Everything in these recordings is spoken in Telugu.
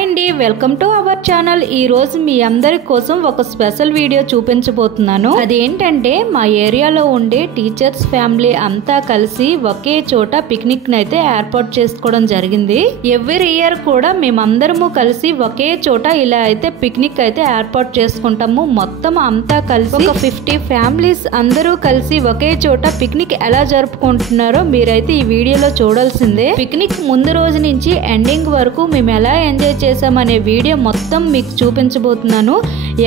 హాయ్ అండి, వెల్కమ్ టు అవర్ ఛానల్. ఈ రోజు మీ అందరి కోసం ఒక స్పెషల్ వీడియో చూపించబోతున్నాను. అదేంటంటే మా ఏరియాలో ఉండే టీచర్స్ ఫ్యామిలీ అంతా కలిసి ఒకే చోట పిక్నిక్ అయితే ఏర్పాటు చేసుకోవడం జరిగింది. ఎవ్రీ ఇయర్ కూడా మేమందరము కలిసి ఒకే చోట ఇలా అయితే పిక్నిక్ అయితే ఏర్పాటు చేసుకుంటాము. మొత్తం అంతా కలిసి ఒక 50 ఫ్యామిలీస్ అందరూ కలిసి ఒకే చోట పిక్నిక్ ఎలా జరుపుకుంటున్నారో మీరైతే ఈ వీడియోలో చూడాల్సిందే. పిక్నిక్ ముందు రోజు నుంచి ఎండింగ్ వరకు మేము ఎలా ఎంజాయ్ చేసామనే వీడియో మొత్తం మీకు చూపించబోతున్నాను.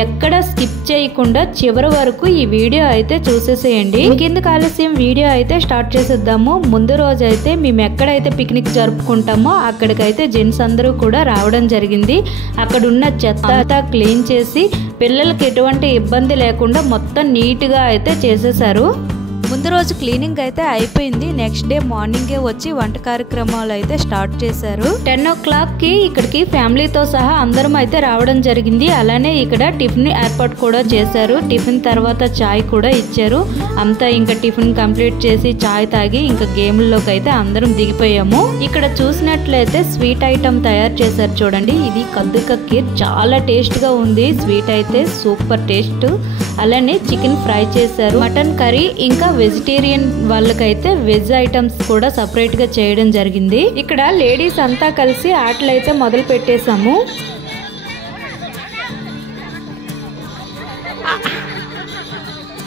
ఎక్కడ స్కిప్ చేయకుండా చివరి వరకు ఈ వీడియో అయితే చూసేసేయండి. ఇంకెందుకు ఆలస్యం, వీడియో అయితే స్టార్ట్ చేసేద్దాము. ముందు రోజు అయితే మేము ఎక్కడైతే పిక్నిక్ జరుపుకుంటామో అక్కడికైతే జెంట్స్ అందరూ కూడా రావడం జరిగింది. అక్కడ ఉన్న చెత్త క్లీన్ చేసి పిల్లలకి ఎటువంటి ఇబ్బంది లేకుండా మొత్తం నీట్గా అయితే చేసేసారు. ముందు రోజు క్లీనింగ్ అయితే అయిపోయింది. నెక్స్ట్ డే మార్నింగే వచ్చి వంట కార్యక్రమాలు అయితే స్టార్ట్ చేశారు. 10 o'clock కి ఇక్కడికి ఫ్యామిలీతో సహా అందరం అయితే రావడం జరిగింది. అలానే ఇక్కడ టిఫిన్ ఏర్పాటు కూడా చేశారు. టిఫిన్ తర్వాత చాయ్ కూడా ఇచ్చారు. అంతా ఇంకా టిఫిన్ కంప్లీట్ చేసి చాయ్ తాగి ఇంకా గేమ్లోకి అయితే అందరం దిగిపోయాము. ఇక్కడ చూసినట్లయితే స్వీట్ ఐటమ్ తయారు చేశారు చూడండి. ఇది కద్దు కా ఖీర్ చాలా టేస్ట్ గా ఉంది. స్వీట్ అయితే సూపర్ టేస్ట్. అలానే చికెన్ ఫ్రై చేశారు. మటన్ కర్రీ ఇంకా వెజిటేరియన్ వాళ్ళకైతే వెజ్ ఐటమ్స్ కూడా సపరేట్ గా చేయడం జరిగింది. ఇక్కడ లేడీస్ అంతా కలిసి ఆటలు అయితే మొదలు పెట్టేశాము.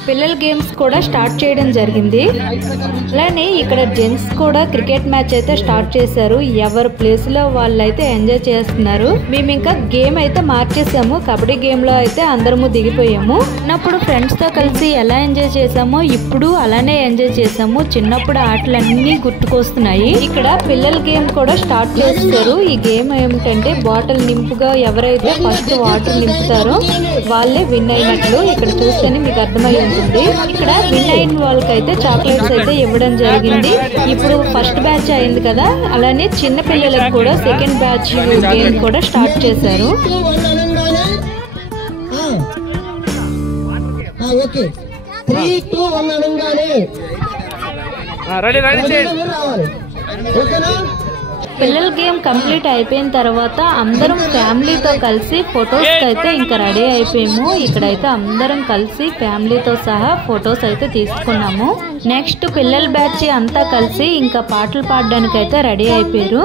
పిల్లల గేమ్స్ కూడా స్టార్ట్ చేయడం జరిగింది. అలానే ఇక్కడ జెంట్స్ కూడా క్రికెట్ మ్యాచ్ అయితే స్టార్ట్ చేశారు. ఎవరి ప్లేస్ లో వాళ్ళైతే ఎంజాయ్ చేస్తున్నారు. మేము ఇంకా గేమ్ అయితే మార్చేసాము. కబడ్డీ గేమ్ లో అయితే అందరము దిగిపోయాము. చిన్నప్పుడు ఫ్రెండ్స్ తో కలిసి ఎలా ఎంజాయ్ చేసామో ఇప్పుడు అలానే ఎంజాయ్ చేసాము. చిన్నప్పుడు ఆటలన్నీ గుర్తుకొస్తున్నాయి. ఇక్కడ పిల్లల గేమ్ కూడా స్టార్ట్ చేస్తారు. ఈ గేమ్ ఏమిటంటే బాటిల్ నింపుగా ఎవరైతే ఫస్ట్ వాటర్ నింపుతారో వాళ్ళే విన్ అయినట్లు. ఇక్కడ చూస్తేనే మీకు అర్థమయ్యింది. ఇక్కడ విన్ అయిన వాళ్ళకైతే చాక్లెట్స్ అయితే ఇవ్వడం జరిగింది. ఇప్పుడు ఫస్ట్ బ్యాచ్ అయింది కదా, అలానే చిన్న పిల్లలకు కూడా సెకండ్ బ్యాచ్ గేమ్ కూడా స్టార్ట్ చేశారు. పిల్లల గేమ్ కంప్లీట్ అయిపోయిన తర్వాత అందరం ఫ్యామిలీతో కలిసి ఫొటోస్ అయితే ఇంకా రెడీ అయిపోయాము. ఇక్కడైతే అందరం కలిసి ఫ్యామిలీతో సహా ఫొటోస్ అయితే తీసుకున్నాము. నెక్స్ట్ పిల్లల బ్యాచ్ అంతా కలిసి ఇంకా పాటలు పాడడానికి అయితే రెడీ అయిపోయారు.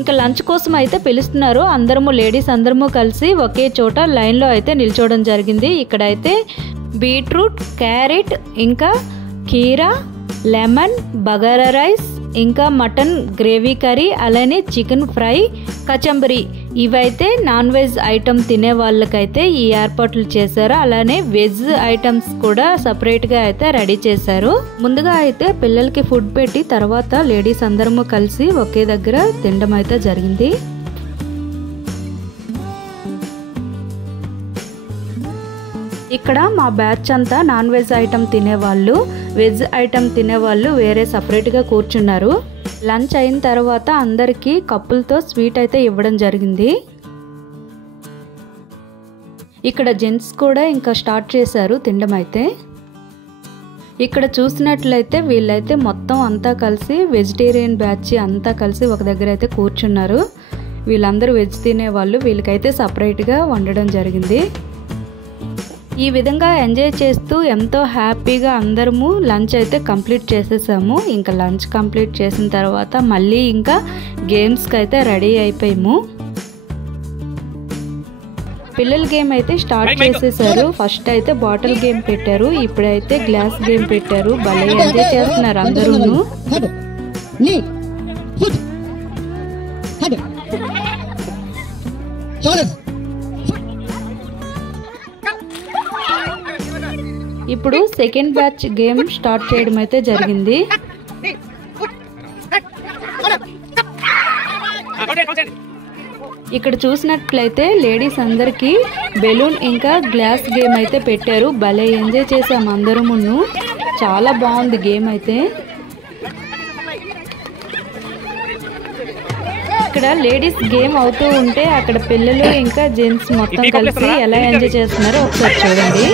ఇంకా లంచ్ కోసం అయితే పిలుస్తున్నారు. అందరము లేడీస్ అందరము కలిసి ఒకే చోట లైన్ లో అయితే నిల్చోవడం జరిగింది. ఇక్కడైతే బీట్రూట్, క్యారెట్, ఇంకా కీరా, లెమన్, బగారా రైస్, ఇంకా మటన్ గ్రేవీ కర్రీ, అలానే చికెన్ ఫ్రై, కచంబరి ఇవైతే నాన్ వెజ్ ఐటమ్ తినే వాళ్ళకైతే ఈ ఏర్పాట్లు చేశారు. అలానే వెజ్ ఐటమ్స్ కూడా సపరేట్ గా అయితే రెడీ చేశారు. ముందుగా అయితే పిల్లలకి ఫుడ్ పెట్టి తర్వాత లేడీస్ అందరము కలిసి ఒకే దగ్గర తినడం అయితే జరిగింది. ఇక్కడ మా బ్యాచ్ అంతా నాన్ వెజ్ ఐటమ్ తినేవాళ్ళు, వెజ్ ఐటమ్ తినేవాళ్ళు వేరే సపరేట్గా కూర్చున్నారు. లంచ్ అయిన తర్వాత అందరికీ కప్పులతో స్వీట్ అయితే ఇవ్వడం జరిగింది. ఇక్కడ జెంట్స్ కూడా ఇంకా స్టార్ట్ చేశారు తినడం అయితే. ఇక్కడ చూసినట్లయితే వీళ్ళైతే మొత్తం అంతా కలిసి వెజిటేరియన్ బ్యాచ్ అంతా కలిసి ఒక దగ్గర అయితే కూర్చున్నారు. వీళ్ళందరూ వెజ్ తినేవాళ్ళు, వీళ్ళకైతే సపరేట్గా వండడం జరిగింది. ఈ విధంగా ఎంజాయ్ చేస్తూ ఎంతో హ్యాపీగా అందరము లంచ్ అయితే కంప్లీట్ చేసేసాము. ఇంకా లంచ్ కంప్లీట్ చేసిన తర్వాత మళ్ళీ ఇంకా గేమ్స్కి అయితే రెడీ అయిపోయాము. పిల్లల గేమ్ అయితే స్టార్ట్ చేసేసారు. ఫస్ట్ అయితే బాటిల్ గేమ్ పెట్టారు, ఇప్పుడైతే గ్లాస్ గేమ్ పెట్టారు. భలే ఎంజాయ్ చేస్తున్నారు అందరూ. ఇప్పుడు సెకండ్ బ్యాచ్ గేమ్ స్టార్ట్ చేయడం అయితే జరిగింది. ఇక్కడ చూసినట్లయితే లేడీస్ అందరికి బెలూన్ ఇంకా గ్లాస్ గేమ్ అయితే పెట్టారు. భలే ఎంజాయ్ చేసాం అందరమును. చాలా బాగుంది గేమ్ అయితే. ఇక్కడ లేడీస్ గేమ్ అవుతూ ఉంటే అక్కడ పిల్లలు ఇంకా జెంట్స్ మొత్తం కలిసి ఎలా ఎంజాయ్ చేస్తున్నారో ఒకసారి చూడండి.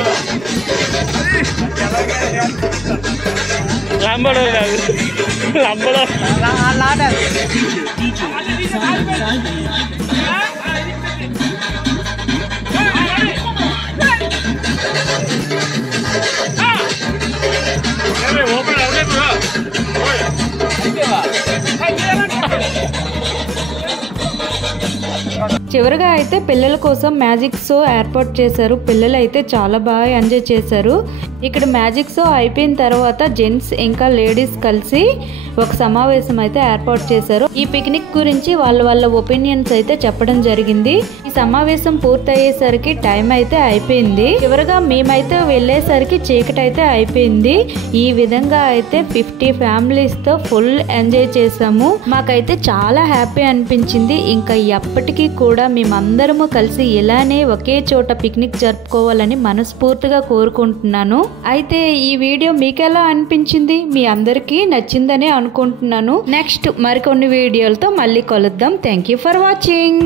చివరిగా అయితే పిల్లల కోసం మ్యాజిక్ షో ఏర్పాటు చేశారు. పిల్లలు అయితే చాలా బాగా ఎంజాయ్ చేశారు. ఇక్కడ మ్యాజిక్ షో అయిపోయిన తర్వాత జెంట్స్ ఇంకా లేడీస్ కలిసి ఒక సమావేశం అయితే ఏర్పాటు చేశారు. ఈ పిక్నిక్ గురించి వాళ్ళ ఒపీనియన్స్ అయితే చెప్పడం జరిగింది. ఈ సమావేశం పూర్తయ్యేసరికి టైం అయితే అయిపోయింది. చివరిగా మేమైతే వెళ్ళేసరికి చీకటి అయితే అయిపోయింది. ఈ విధంగా అయితే 50 ఫ్యామిలీస్ తో ఫుల్ ఎంజాయ్ చేసాము. మాకైతే చాలా హ్యాపీ అనిపించింది. ఇంకా ఎప్పటికీ కూడా మేమందరము కలిసి ఇలానే ఒకే చోట పిక్నిక్ జరుపుకోవాలని మనస్ఫూర్తిగా కోరుకుంటున్నాను. అయితే ఈ వీడియో మీకెలా అనిపించింది? మీ అందరికీ నచ్చిందని అనుకుంటున్నాను. నెక్స్ట్ మరికొన్ని వీడియోలతో మళ్ళీ కలుద్దాం. Thank you for watching.